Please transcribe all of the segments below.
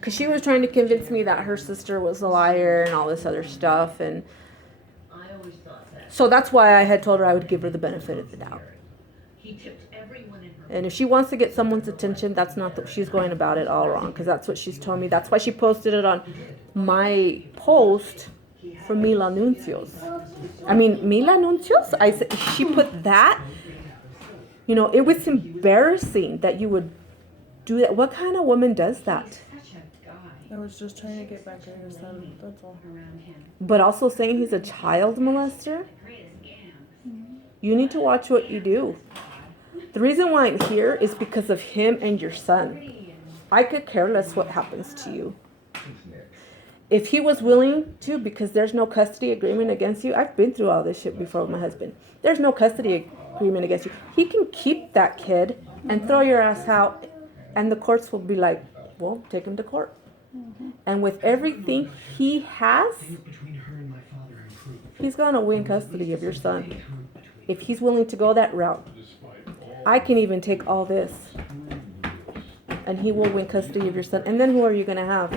Because she was trying to convince me that her sister was a liar and all this other stuff. And so that's why I had told her I would give her the benefit of the doubt. And if she wants to get someone's attention, that's not that she's going about it all wrong. Because that's what she's told me. That's why she posted it on my post for Mila Nuncios. I mean, Mila Nuncios? She put that. You know, it was embarrassing that you would do that. What kind of woman does that? I was just trying to get back at her son, that's all. But also saying he's a child molester? You need to watch what you do. The reason why I'm here is because of him and your son. I could care less what happens to you. If he was willing to, because there's no custody agreement against you, I've been through all this shit before with my husband. There's no custody agreement against you. He can keep that kid and throw your ass out, and the courts will be like, well, take him to court. Mm-hmm. And with everything he has, he's going to win custody of your son. If he's willing to go that route, I can even take all this, and he will win custody of your son. And then who are you going to have?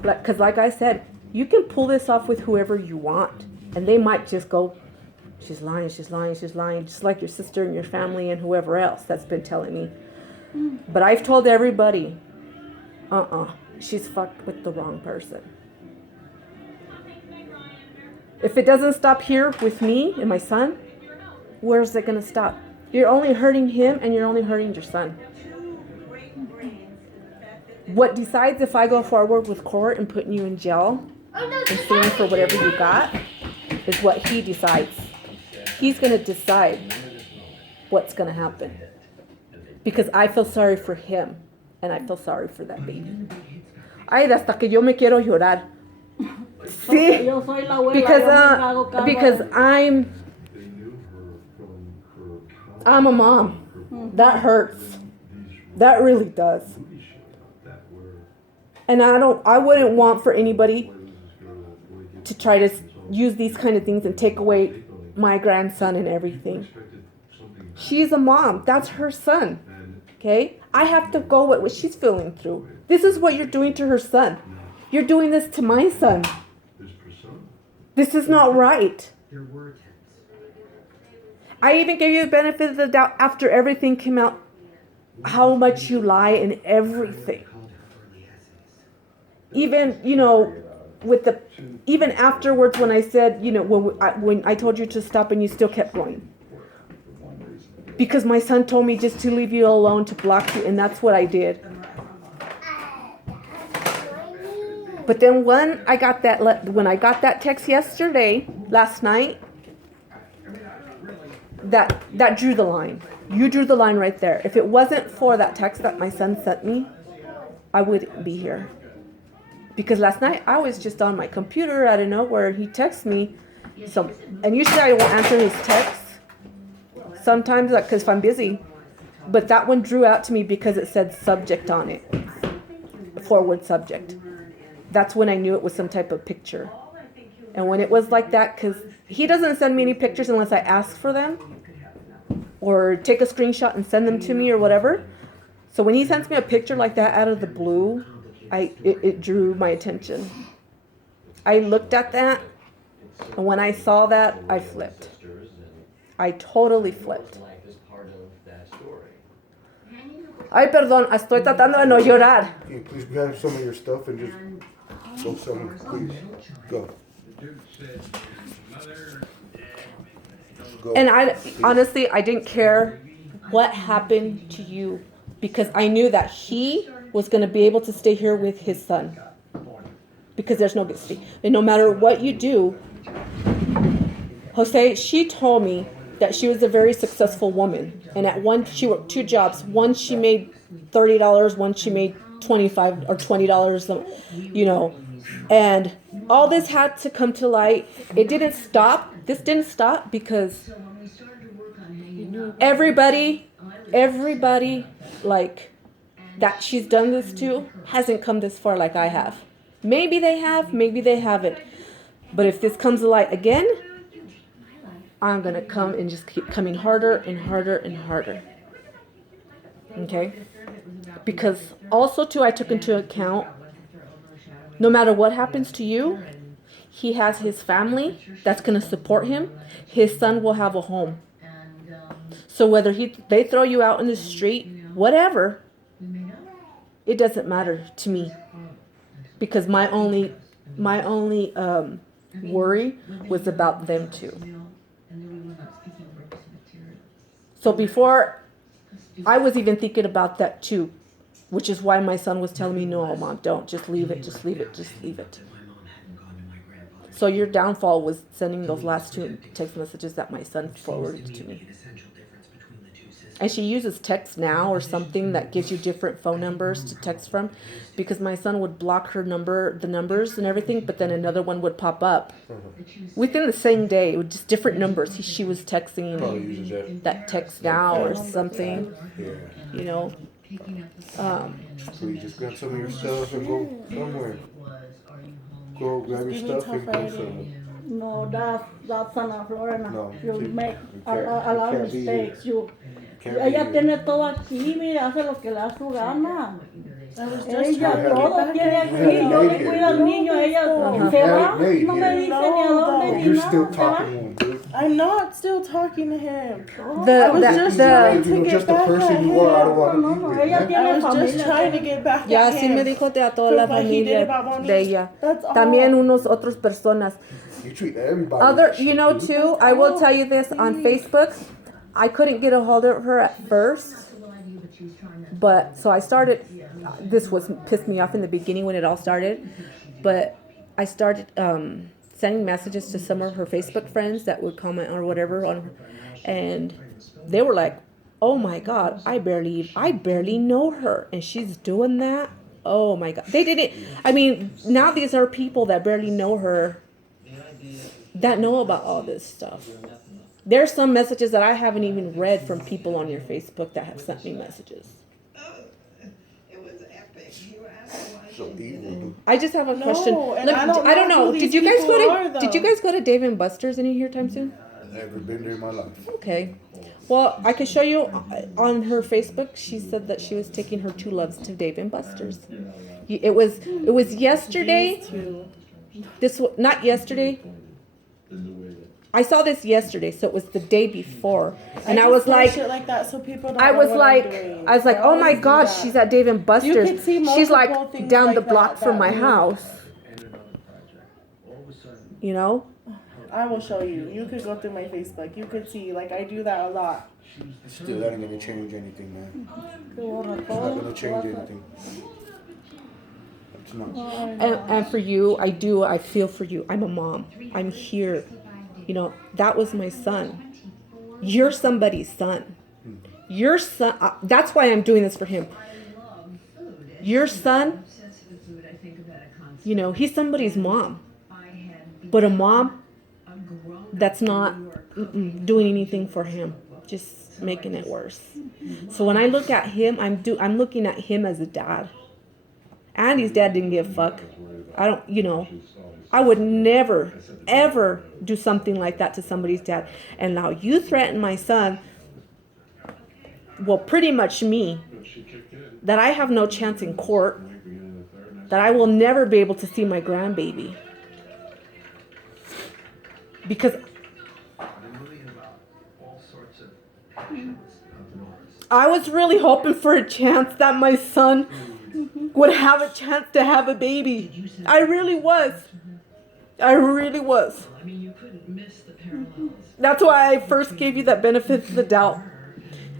Because like I said, you can pull this off with whoever you want, and they might just go, she's lying, she's lying, she's lying, just like your sister and your family and whoever else that's been telling me. But I've told everybody, she's fucked with the wrong person. If it doesn't stop here with me and my son, where's it going to stop? You're only hurting him, and you're only hurting your son. What decides if I go forward with court and putting you in jail and suing for whatever you got is what he decides. He's going to decide what's going to happen. Because I feel sorry for him, and I feel sorry for that baby. Ay, hasta que yo me quiero llorar. Sí, because I'm a mom. That hurts. That really does. And I wouldn't want for anybody to try to use these kind of things and take away my grandson and everything. She's a mom. That's her son. Okay? I have to go with what she's feeling through. This is what you're doing to her son. You're doing this to my son. This is not right. I even gave you the benefit of the doubt after everything came out, how much you lie and everything. Even, even afterwards when I said, when I told you to stop and you still kept going. Because my son told me just to leave you alone, to block you, and that's what I did. But then when I got that text last night, that drew the line. You drew the line right there. If it wasn't for that text that my son sent me, I wouldn't be here. Because last night I was just on my computer out of nowhere. He texts me, and usually I won't answer his texts. Sometimes, because if I'm busy. But that one drew out to me because it said subject on it. Forward subject. That's when I knew it was some type of picture. And when it was like that, because he doesn't send me any pictures unless I ask for them. Or take a screenshot and send them to me or whatever. So when he sends me a picture like that out of the blue, it drew my attention. I looked at that, and when I saw that, I flipped. I totally flipped. Ay, perdón, estoy tratando de no llorar. Can you please grab some of your stuff and just go somewhere, please? Go. And honestly, I didn't care what happened to you because I knew that he was going to be able to stay here with his son. Because there's no custody. And no matter what you do, Jose, she told me that she was a very successful woman. And at one, she worked 2 jobs. One, she made $30. One, she made $25 or $20, And all this had to come to light. It didn't stop. This didn't stop because everybody like that she's done this to hasn't come this far like I have. Maybe they have, maybe they haven't. But if this comes to light again, I'm going to come and just keep coming harder and harder and harder. Okay? Because also too, I took into account, no matter what happens to you, he has his family that's going to support him. His son will have a home. So whether they throw you out in the street, whatever, it doesn't matter to me. Because my only worry was about them too. So before, I was even thinking about that too, which is why my son was telling me, no, Mom, don't, just leave it, just leave it, just leave it. So your downfall was sending those last 2 text messages that my son forwarded to me. And she uses text now or something that gives you different phone numbers to text from, because my son would block her the numbers and everything, but then another one would pop up within the same day with just different numbers. She was texting that text now or something, you know. Please just grab some of your stuff and go somewhere. Go grab your stuff and go somewhere. No, that's not Lorena. No, You see, make you a can't- lot you of can't be mistakes. Can't Ella be tiene todo aquí, mire, hace lo que le da su gana. I was just Ella trying to todo get tiene back aquí. in. Yo le cuido al niño, ella You se had va, it made no me here. dice ni a dónde ni You're nada. still se va. talking to him, dude. I'm not still talking to him. The I was just trying to You know, get just the back person at you are, I don't him. want to No, be no, with, ella man. tiene I was just familia. trying to get back Ya, at sí him. me dijo de a toda For la what he did familia about Monique. de ella. That's all. También unos otros personas. You treat everybody Other, like you shit, know, dude. too, I will tell you this on Facebook. I couldn't get a hold of her at first, but so I started. This was pissed me off in the beginning when it all started, but I started sending messages to some of her Facebook friends that would comment or whatever on her, and they were like, "Oh my God, I barely know her, and she's doing that." Oh my God, they didn't. I mean, now these are people that barely know her that know about all this stuff. There's some messages that I haven't even read from people on your Facebook that have sent me messages. So evil, dude. I just have a question. and I don't know who Did these you guys people go are, to Did though. you guys go to Dave and Buster's any here time soon? Never been there in my life. Okay. Well, I can show you on her Facebook. She said that she was taking her 2 loves to Dave and Buster's. It was yesterday. These two. This was not yesterday. I saw this yesterday, so it was the day before, and I just was do like, shit like that so people don't I know was what like, I'm doing. I was like, I oh my always do God, that. she's at Dave and Buster's. could see She's multiple like things down like the block that from my we- house. You know? I will show you. You could go through my Facebook. You could see, like, I do that a lot. Still, that ain't gonna change anything, man. It's not gonna change anything. It's not. And for you, I feel for you. I'm a mom. I'm here. You know, that was my son. You're somebody's son. Your son, that's why I'm doing this for him. Your son, you know, he's somebody's mom. But a mom that's not doing anything for him, just making it worse. So when I look at him, I'm looking at him as a dad. Andy's dad didn't give a fuck. I would never, ever do something like that to somebody's dad. And now you threaten my son, well, pretty much me, that I have no chance in court, that I will never be able to see my grandbaby. Because I was really hoping for a chance that my son would have a chance to have a baby. I really was. That's why I first gave you that benefit of the doubt.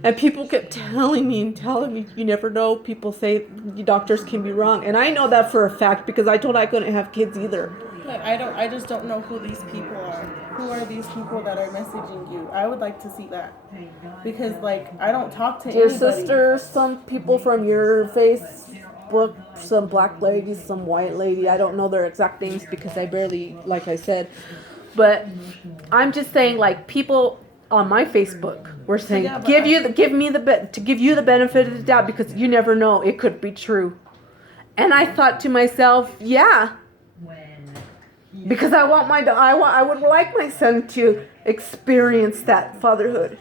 And people kept telling me, you never know. People say doctors can be wrong. And I know that for a fact because I told I couldn't have kids either. Like, I just don't know who these people are. Who are these people that are messaging you? I would like to see that. Because, like, I don't talk to Your anybody. sister, some people from your Facebook, some black lady, some white lady. I don't know their exact names because I barely, like I said. But I'm just saying, like, people on my Facebook were saying, give you the benefit of the doubt because you never know, it could be true. And I thought to myself, yeah, because I would like my son to experience that fatherhood.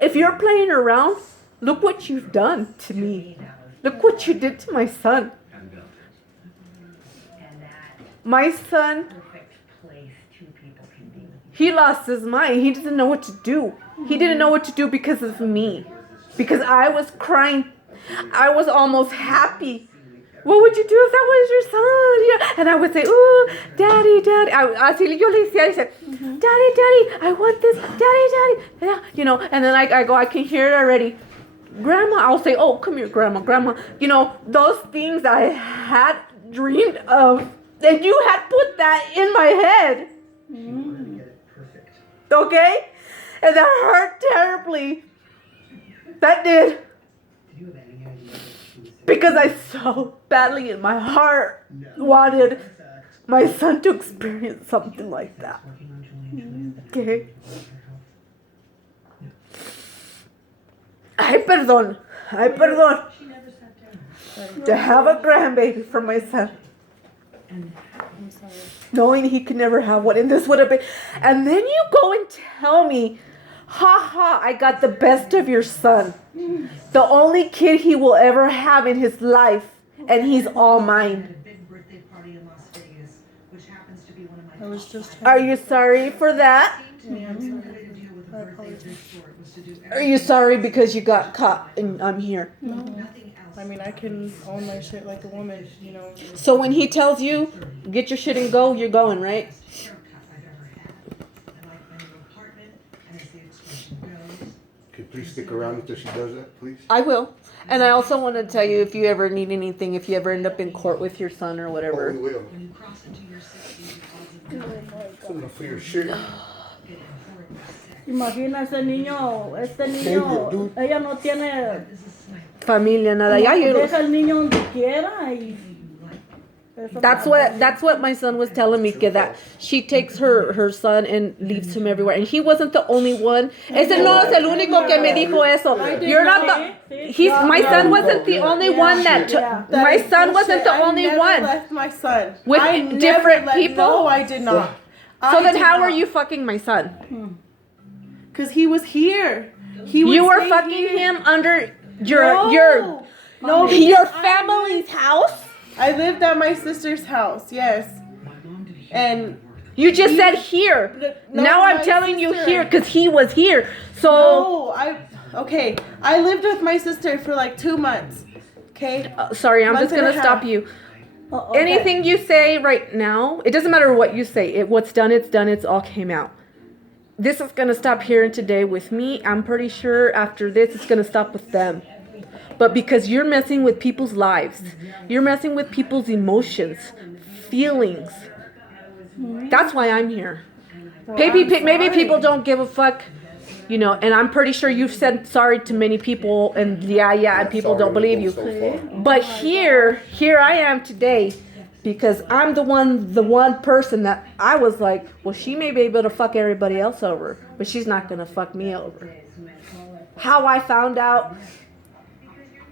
If you're playing around, Look what you've done to me. Look what you did to my son. My son, he lost his mind. He doesn't know what to do. He didn't know what to do because of me. Because I was crying. I was almost happy. What would you do if that was your son? Yeah. And I would say, ooh, daddy, daddy. Así yo le decía, daddy, daddy, I want this. Daddy, daddy. Yeah, you know, and then I go, I can hear it already. Grandma, I'll say, oh, come here, grandma, grandma. You know, those things I had dreamed of. And you had put that in my head. Okay? And that hurt terribly. That did. Because I so badly in my heart wanted my son to experience something like that. Okay? Ay, perdón. Ay, perdón. To have a grandbaby for my son. I'm sorry. Knowing he could never have one, and this would have been, and then you go and tell me, I got the best of your son, the only kid he will ever have in his life, and he's all mine. I was just Are you sorry for that? Yeah, I'm sorry. I apologize. Are you sorry because you got caught and I'm here? No. I mean, I can own my shit like a woman, you know. So when he tells you, get your shit and go, you're going, right? Can you please stick around until she does that, please? I will. And I also want to tell you, if you ever need anything, if you ever end up in court with your son or whatever. Oh, we will. Something for your shirt. Imagina este niño, ella no tiene, Familia, nada. Ya, you, deja el niño donde quiera y that's what my son was telling me, que that she takes her son and leaves him everywhere, and he wasn't the only one. Ese no es el único que me dijo eso. You're not the. My son wasn't the only one that. My son wasn't the only I never one. left my son With I never different people? No, I did not. So then, how are you fucking my son? Because he was here. He would You were stay fucking here. him under your because family's house. I lived at my sister's house. Yes, and You just said here. No, Now I'm my telling you sister. here because he was here. So no, I lived with my sister for like 2 months. Okay. sorry, I'm Month just and a gonna stop half. you. okay. Anything you say right now, it doesn't matter what you say. What's done, it's done. It's all came out. This is gonna stop here and today with me. I'm pretty sure after this, it's gonna stop with them. But because you're messing with people's lives, you're messing with people's emotions, feelings. That's why I'm here. Maybe people don't give a fuck, you know. And I'm pretty sure you've said sorry to many people, and and people don't believe you. But here I am today, because I'm the one person that I was like, well, she may be able to fuck everybody else over, but she's not gonna fuck me over. How I found out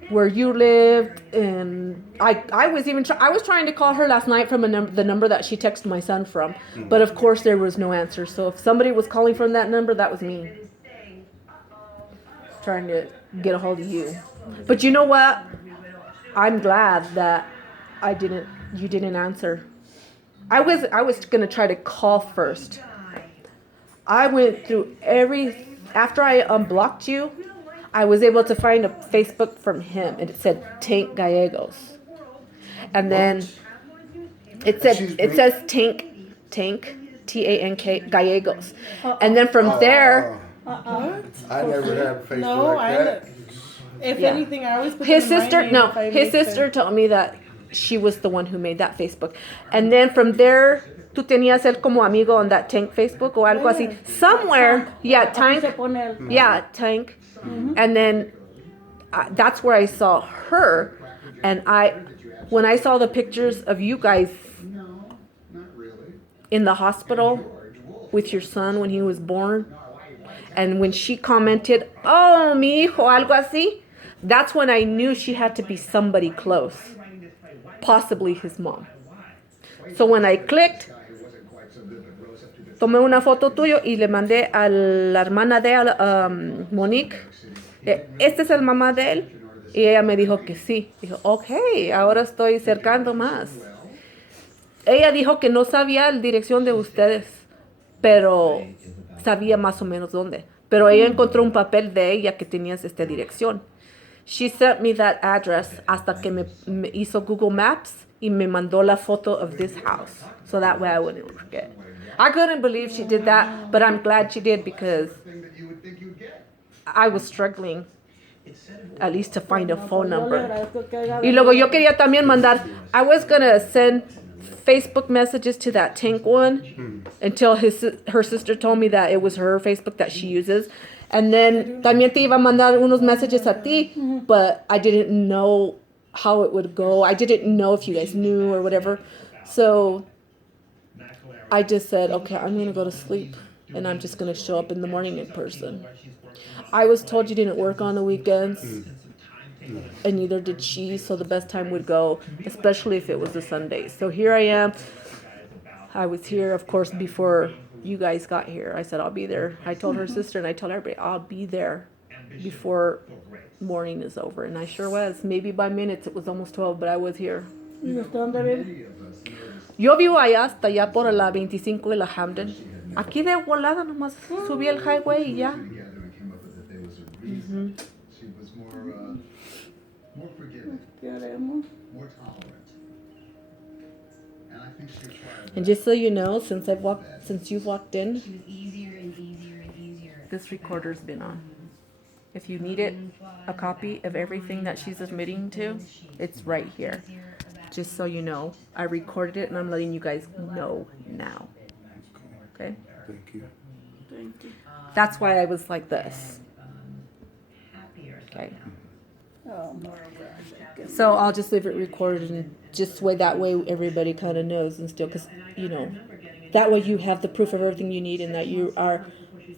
where you lived, and I was trying to call her last night from the number that she texted my son from, but of course there was no answer. So if somebody was calling from that number, that was me trying to get a hold of you. But you know what? I'm glad that you didn't answer. I was gonna try to call first. I went through after I unblocked you, I was able to find a Facebook from him, and it said Tank Gallegos, and then it says Tank TANK Gallegos, and then from there, I never had Facebook No, like that. If Yeah. anything, I always put his in my sister name no, if I his mixed sister it. told me that she was the one who made that Facebook, and then from there, tú tenías él como amigo on that Tank Facebook o algo así, somewhere, yeah, Así se Tank. pone el- Yeah, Tank. And then that's where I saw her. And when I saw the pictures of you guys in the hospital with your son when he was born, and when she commented, oh, mi hijo, algo así, that's when I knew she had to be somebody close, possibly his mom. So when I clicked, tomé una foto tuyo y le mandé a la hermana de Monique, ¿Este es el mamá de él? Y ella me dijo que sí. Dijo, ok, ahora estoy cercando más. Ella dijo que no sabía la dirección de ustedes, pero sabía más o menos dónde. Pero ella encontró un papel de ella que tenía esta dirección. She sent me that address hasta que me hizo Google Maps y me mandó la foto of this house. So that way I wouldn't forget. I couldn't believe she did that, but I'm glad she did because I was struggling at least to find a phone Yo le number. agradezco que haya Y luego venido. yo quería también mandar, I was gonna send Facebook messages to that Tank one until her sister told me that it was her Facebook that she uses. And then también te iba a mandar unos messages a ti, but I didn't know how it would go. I didn't know if you guys knew or whatever. So I just said, okay, I'm gonna go to sleep and I'm just gonna show up in the morning in person. I was told you didn't work on the weekends, and neither did she, so the best time would go, especially if it was a Sunday. So here I am. I was here, of course, before you guys got here. I said, I'll be there. I told her sister and I told everybody, I'll be there before morning is over. And I sure was. Maybe by minutes it was almost 12, but I was here. ¿Y usted dónde vive? Yo vivo allá hasta allá por la 25 y la Hamden. Aquí de volada nomás subí el highway y ya. Queremos. And just so you know, since you've walked in, this recorder's been on. If you needed a copy of everything that she's admitting to, it's right here. Just so you know, I recorded it and I'm letting you guys know now. Okay? Thank you. Thank you. That's why I was like this. Okay. Oh, So I'll just leave it recorded and just that way everybody kind of knows and still, because, you know, that way you have the proof of everything you need and that you are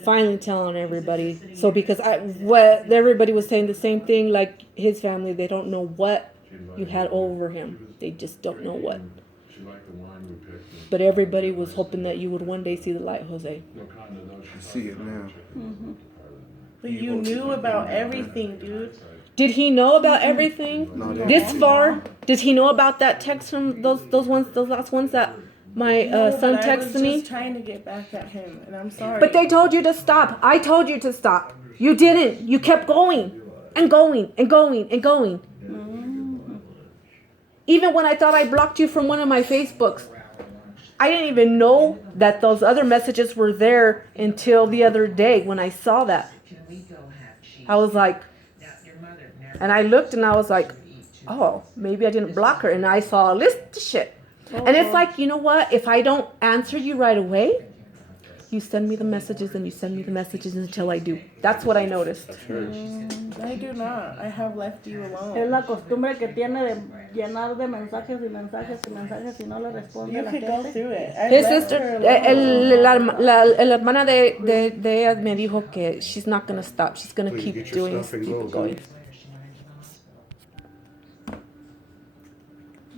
finally telling everybody. So because what everybody was saying the same thing, like his family, they don't know what you had over him. They just don't know what. But everybody was hoping that you would one day see the light, Jose. I see it now. But you knew about everything, dude. Did he know about everything? No, This far? Did he know about that text from those last ones that my No, son but I was texted me? just trying to get back at him, and I'm sorry. But they told you to stop. I told you to stop. You didn't. You kept going and going and going and going. Even when I thought I blocked you from one of my Facebooks, I didn't even know that those other messages were there until the other day when I saw that. I was like, and I looked and I was like, oh, maybe I didn't block her. And I saw a list of shit. And it's like, you know what? If I don't answer you right away, you send me the messages and you send me the messages until I do. That's what I noticed. I do not. I have left you Es alone. la costumbre que tiene de llenar de mensajes y mensajes y mensajes y no le responde You a la could go gente. through it. I His left sister, her alone. la hermana de ella me dijo que she's not going to stop. She's going to Well, you keep get your doing, stuff and keep go, it going. dude.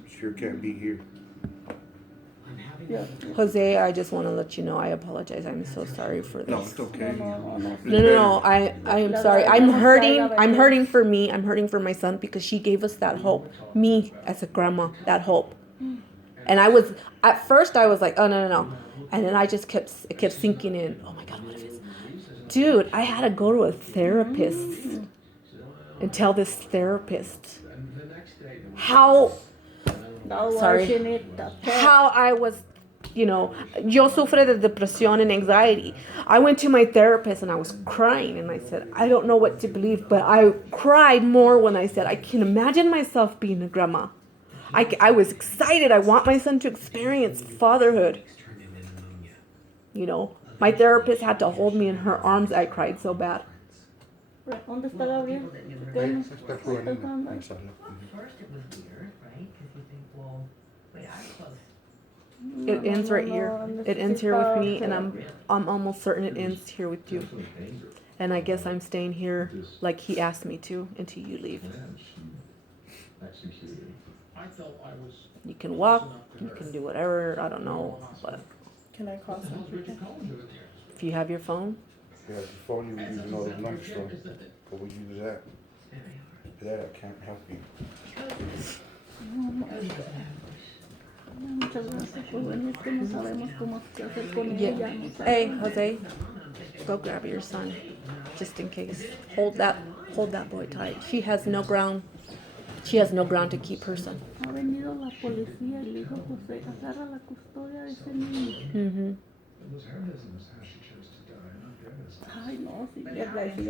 Sure can't be here. Yeah. Jose, I just want to let you know I apologize. I'm so sorry for No, this. it's okay. No. I'm sorry. I'm hurting for me. I'm hurting for my son because she gave us that hope. Me as a grandma, that hope. And at first I was like, oh no. And then it kept sinking in. Oh my God, what if it's, dude, I had to go to a therapist and tell this therapist how I was, yo sufre de depresión and anxiety. I went to my therapist and I was crying and I said, I don't know what to believe, but I cried more when I said, I can imagine myself being a grandma. I was excited. I want my son to experience fatherhood. My therapist had to hold me in her arms. I cried so bad. ¿Dónde está Gabriel? Está jugando. It ends right here. It ends here with me, and I'm almost certain it ends here with you. And I guess I'm staying here like he asked me to until you leave. You can walk, you can do whatever, I don't know, but Can I call some people? if you have your phone, Yeah, the phone you were using all those numbers from. What would you do that? That I can't help you. Muchas gracias por venir, que no sabemos cómo qué hacer con Yeah. ella. No Hey, sabemos. Jose, go grab your son, just in case. Hold that boy tight. She has no ground. She has no ground to keep her son. Ha venido la policía y le dijo, José, agarra la custodia de ese niño. Mm-hmm. Ay, no, si